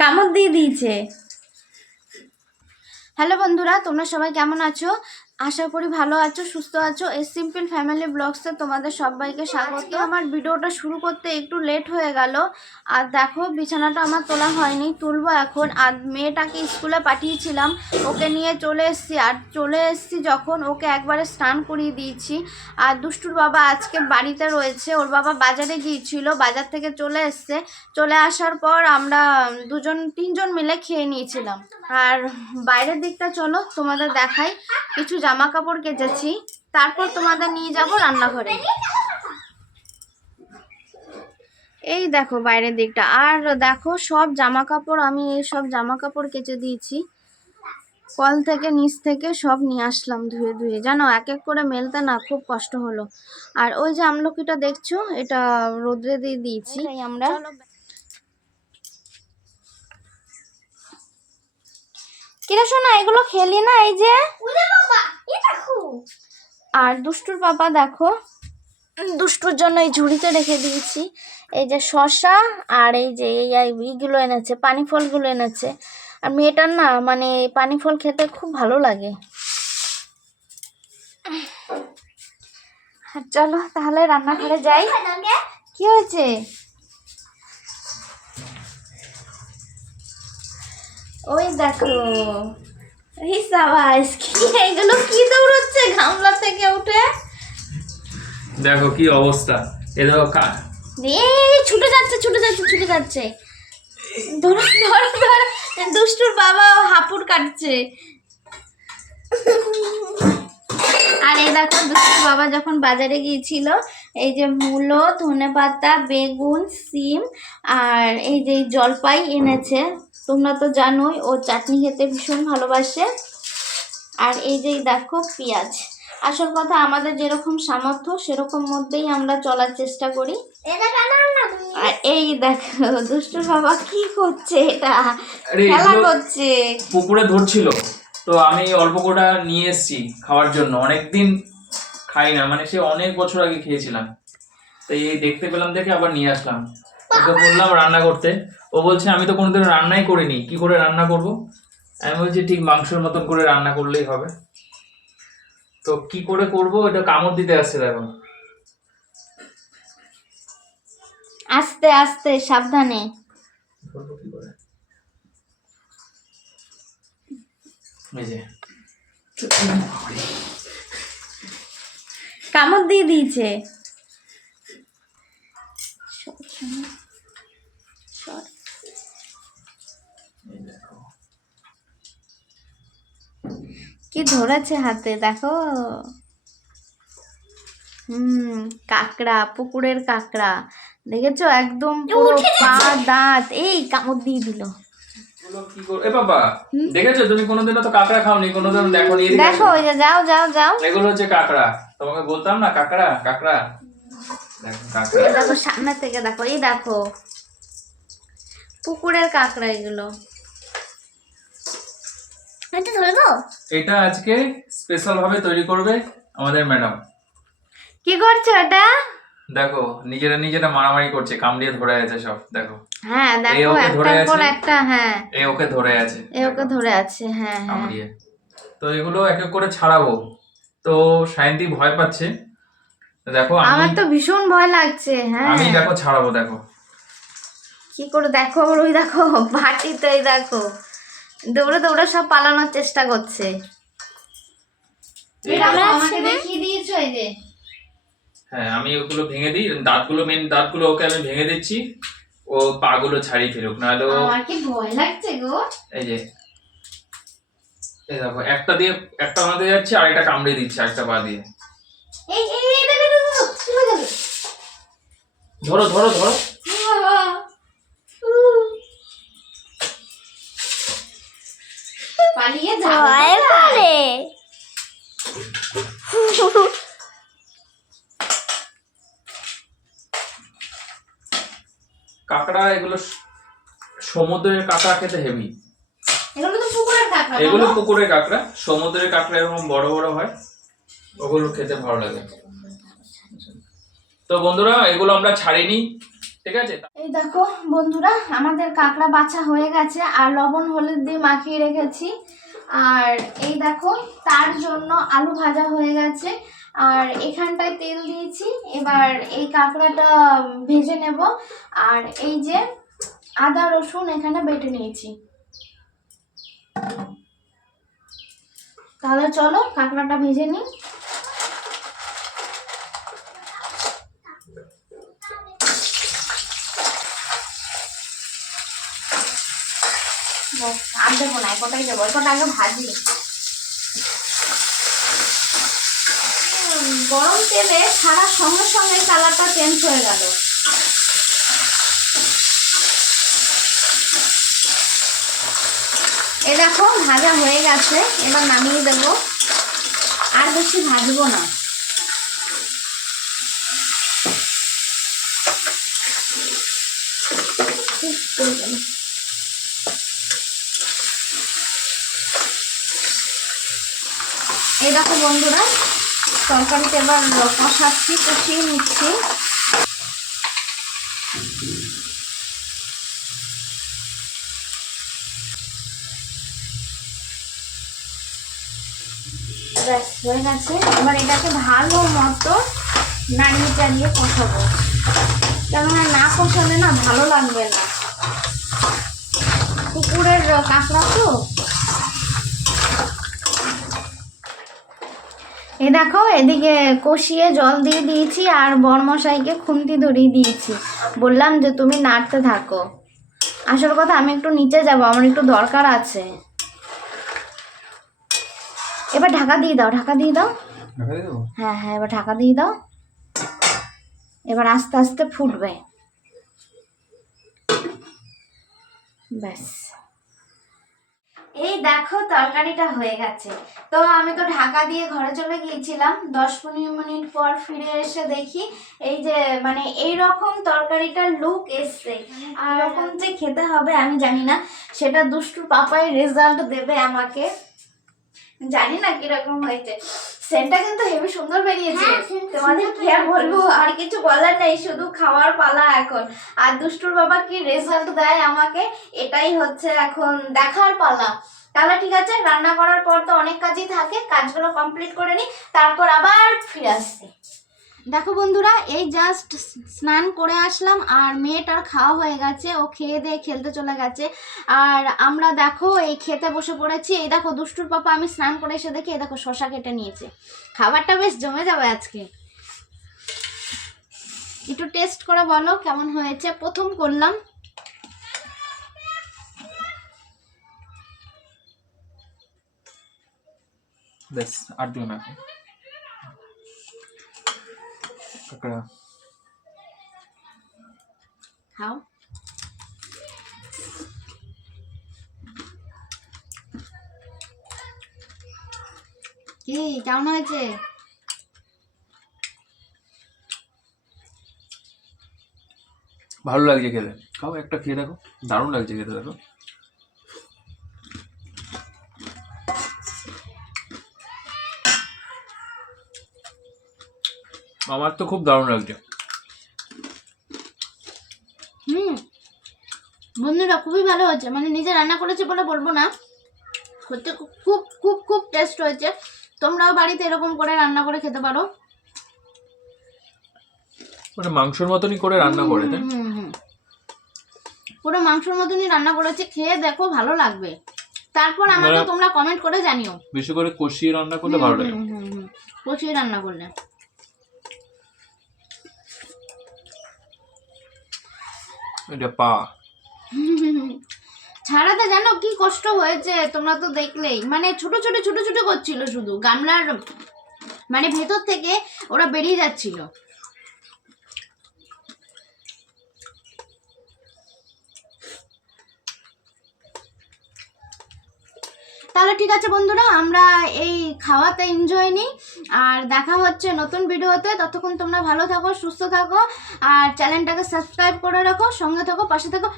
কামড় দিয়ে দিয়েছে। হ্যালো বন্ধুরা তোমরা সবাই কেমন আছো? আশা করি ভালো আছো, সুস্থ আছো। এই সিম্পল ফ্যামিলি ব্লগসে তোমাদের সবাইকে স্বাগত। আমার ভিডিওটা শুরু করতে একটু লেট হয়ে গেল। আর দেখো, বিছানাটা আমার তোলা হয়নি, তুলবো এখন। আর মেয়েটাকে স্কুলে পাঠিয়েছিলাম, ওকে নিয়ে চলে এসেছি। আর চলে এসেছি যখন ওকে একবারে স্নান করিয়ে দিয়েছি। আর দুষ্টুর বাবা আজকে বাড়িতে রয়েছে, ওর বাবা বাজারে গিয়েছিল, বাজার থেকে চলে এসছে। চলে আসার পর আমরা দুজন, তিনজন মিলে খেয়ে নিয়েছিলাম। আর বাইরের দিকটা চলো তোমাদের দেখাই। কিছু জামা কাপড় কেচেছি। তারপর তোমাদের নিয়ে যাব রান্নাঘরে। এই দেখো বাইরের দিকটা। আর দেখো সব জামা কাপড় আমি এই সব জামা কাপড় কেচে দিয়েছি। কল থেকে নিচ থেকে সব নিয়ে আসলাম ধুয়ে ধুয়ে। জানো এক এক করে মেলতে না খুব কষ্ট হলো। আর ওই যে আমলকিটা দেখছ এটা রোদ্রে দিয়ে দিয়েছি। আমরা কিরে শোনা এগুলো খেলি না এই যে। আর দুষ্টুর পাপা দেখো। দুষ্টুর জন্য এই ঝুড়িতে রেখে দিয়েছি। এই যে শশা আর এই যে এই এইগুলো এনেছে পানি ফলগুলো এনেছে। আর মেয়েটার না মানে পানি ফল খেতে খুব ভালো লাগে। চলো তাহলে রান্নাঘরে যাই। কি হয়েছে? ওই দেখো এই সাবাস কি এগুলো কি দৌড়চ্ছে গামলা থেকে উঠে? দেখো কি অবস্থা। এ দেখো কা- এই ছুটে যাচ্ছে ছুটে যাচ্ছে ছুটে যাচ্ছে। ধরো ধরো ধরো দুষ্টুর বাবা হাপুর কাটছে। আর এই দেখো দুষ্টুর বাবা যখন বাজারে গিয়েছিল এই যে মূলো ধনে পাতা বেগুন সিম আর এই যে জলপাই এনেছে। তোমরা তো জানোই ও চাটনি খেতে ভীষণ ভালোবাসে। আর এই যে দেখো পেঁয়াজ। আসল কথা আমাদের যেরকম সামর্থ্য সেরকম মধ্যেই আমরা চলার চেষ্টা করি। আর এই দেখো দুষ্টু বাবা কি করছে এটা? খেলা করছে। পুকুরে ধরছিল তো আমি অল্প কোটা নিয়ে এসেছি খাওয়ার জন্য। অনেকদিন খাই না মানে সে অনেক বছর আগে খেয়েছিলাম। তো এই দেখতে পেলাম দেখে আবার নিয়ে আসলাম। ওকে বললাম রান্না করতে। ও বলছে আমি তো কোনোদিন রান্নাই করিনি। কি করে রান্না করব? আমি বলছি ঠিক মাংসের মতন করে রান্না করলেই হবে। তো কি করে করব? এটা কামড় দিতে আসছে দেখো আস্তে আস্তে সাবধানে। কামড় দিয়ে দিয়েছে। কি ধরেছে হাতে? দেখো। হুম কাকড়া পুকুরের কাকড়া। দেখেছ? একদম পুরো পা দাঁত। এই কামড় দিয়ে দিল। এগুলো কি করে? এ বাবা দেখেছ? তুমি কোনোদিনও তো কাঁকড়া খাওনি কোনোদিন দেখো দেখো ওই যে যাও যাও যাও। এগুলো হচ্ছে কাঁকড়া। তোমাকে বলতাম না কাঁকড়া কাঁকড়া। দেখো সামনে থেকে দেখো এই দেখো। পুকুরের কাঁকড়া এগুলো। এটা ধরবো এটা আজকে স্পেশাল ভাবে তৈরি করবে আমাদের ম্যাডাম কি করছ এটা? দেখো নিজেরা নিজেরা মারামারি করছে কামড়িয়ে ধরে আছে সব দেখো। হ্যাঁ দেখো ধরে পর। একটা হ্যাঁ। এ ওকে ধরে আছে এ ওকে ধরে আছে হ্যাঁ হ্যাঁ। কামড়িয়ে। তো এগুলো এক এক করে ছাড়াবো। তো সায়ন্তি ভয় পাচ্ছে। দেখো আমি আমার তো ভীষণ ভয় লাগছে হ্যাঁ। আমি দেখো ছাড়াবো দেখো। কি করে দেখো ওই দেখো বাটিতে এই দেখো। দৌড়ে দৌড়ে সব পালানোর চেষ্টা করছে। হ্যাঁ আমি ওগুলো ভেঙে দিই দাঁতগুলো মেন দাঁতগুলো ওকে আমি ভেঙে দিচ্ছি। ও পাগুলো ছাড়িয়ে ফেলুক নাহলে ও আমার কি ভয় লাগছে গো। এই যে। এই দেখো একটা দিয়ে একটা আমাদের যাচ্ছে আর একটা কামড়ে দিচ্ছে একটা পা দিয়ে। ধরো ধরো ধরো। পালিয়ে কাঁকড়া এগুলো সমুদ্রের কাঁকড়া খেতে হেভি। এগুলো তো পুকুরের কাঁকড়া এগুলো বলো? পুকুরের কাঁকড়া। সমুদ্রের কাঁকড়া এরকম বড় বড় হয়। ওগুলো খেতে ভালো লাগে। তো বন্ধুরা, এগুলো আমরা ছাড়িনি এই দেখো বন্ধুরা, আমাদের কাঁকড়া বাছা হয়ে গেছে, আর লবণ হলুদ দিয়ে মাখিয়ে রেখেছি। আর এই দেখো, তার জন্য আলু ভাজা হয়ে গেছে। আর এখানটায় তেল দিয়েছি, এবার এই কাঁকড়াটা ভেজে নেব। আর এই যে আদা, রসুন এখানে বেটে নিয়েছি। তাহলে চলো কাঁকড়াটা ভেজে নিই। আর দেবো না কটাই দেবো কটা আগে ভাজি। গরম তেলে ছাড়ার সঙ্গে সঙ্গে কালারটা চেঞ্জ হয়ে গেল। এ দেখো, ভাজা হয়ে গেছে, এবার নামিয়ে দেবো। আর বেশি ভাজবো না। পড়ে এই দেখো বন্ধুরা, তরকারিতে এবার কষাচ্ছি, কষিয়ে নিচ্ছি। হয়ে গেছে। এবার এটাকে ভালো মতো নাড়িয়ে চাড়িয়ে কষাবো। কেননা না কষালে না ভালো লাগবে না। পুকুরের কাঁকড়া তো? এ দেখো এদিকে কষিয়ে জল দিয়ে দিয়েছি আর বরমশাইকে খুন্তি ধরিয়ে দিয়েছি। বললাম যে তুমি নাড়তে থাকো। আসল কথা আমি একটু নিচে যাব আমার একটু দরকার আছে। এবার ঢাকা দিয়ে দাও ঢাকা দিয়ে দাও। হ্যাঁ হ্যাঁ এবার ঢাকা দিয়ে দাও। এবার আস্তে আস্তে ফুটবে। ব্যাস। এই দেখো তরকারিটা হয়ে গেছে। তো আমি তো ঢাকা দিয়ে ঘরে চলে গিয়েছিলাম। দশ পনেরো মিনিট পর ফিরে এসে দেখি এই যে মানে এই রকম তরকারিটার লুক এসছে। আর এরকম যে খেতে হবে আমি জানি না সেটা দুষ্টু পাপাই রেজাল্ট দেবে আমাকে। জানি না কীরকম হয়েছে। সেন্টটা কিন্তু হেভি সুন্দর বেরিয়েছে। হ্যাঁ, তোমাদের কি আর বলব আর কিছু বলার নেই শুধু খাওয়ার পালা এখন। আর দুষ্টুর বাবা কি রেজাল্ট দেয় আমাকে? এটাই হচ্ছে এখন দেখার পালা। তাহলে ঠিক আছে রান্না করার পর তো অনেক কাজই থাকে কাজগুলো কমপ্লিট করে নিই তারপর আবার ফিরে আসছি। দেখো বন্ধুরা, এই জাস্ট স্নান করে আসলাম আর মেয়েটার খাওয়া হয়ে গেছে, ও খেয়ে দিয়ে খেলতে চলে গেছে। আর আমরা দেখো, এই খেতে বসে পড়েছি। এই দেখো, দুষ্টুর পাপা আমি স্নান করে এসে দেখি, এই দেখো শশা কেটে নিয়েছে। খাবারটা বেশ জমে যাবে আজকে। একটু টেস্ট করে বলো কেমন হয়েছে। প্রথম করলাম। বেশ, আর দিও না কাঁকড়া খাও কি কেমন হয়েছে ভালো লাগছে খেতে। খাও একটা খেয়ে দেখো। দারুণ লাগছে খেতে দেখো। আমার তো খুব দারুণ লাগছে। হুম। বন্ধুরা খুবই ভালো হয়েছে। মানে নিজে রান্না করেছে বলে বলব না। সত্যি খুব খুব খুব টেস্ট হয়েছে। তোমরাও বাড়িতে এরকম করে রান্না করে খেতে পারো। মানে মাংসর মতনই করে রান্না করে। পুরো মাংসের মতনই রান্না করেছে। খেয়ে দেখো ভালো লাগবে। তারপর আমাকে তোমরা কমেন্ট করে জানিও। বেশি করে কষিয়ে রান্না করলে ভালো লাগে। কষিয়ে রান্না করলে। এটা পা ছাড়াতে জানো কি কষ্ট হয়েছে, তোমরা তো দেখলেই। মানে ছোট ছোট ছোট ছোট করছিল শুধু। গামলার মানে ভেতর থেকে ওরা বেরিয়ে যাচ্ছিল। তাহলে ঠিক আছে বন্ধুরা, আমরা এই খাওয়াতে এনজয় নিই। আর দেখা হচ্ছে নতুন ভিডিওতে। ততক্ষণ তোমরা ভালো থাকো, সুস্থ থাকো, আর চ্যানেলটাকে সাবস্ক্রাইব করে রাখো, সঙ্গে থাকো, পাশে থাকো।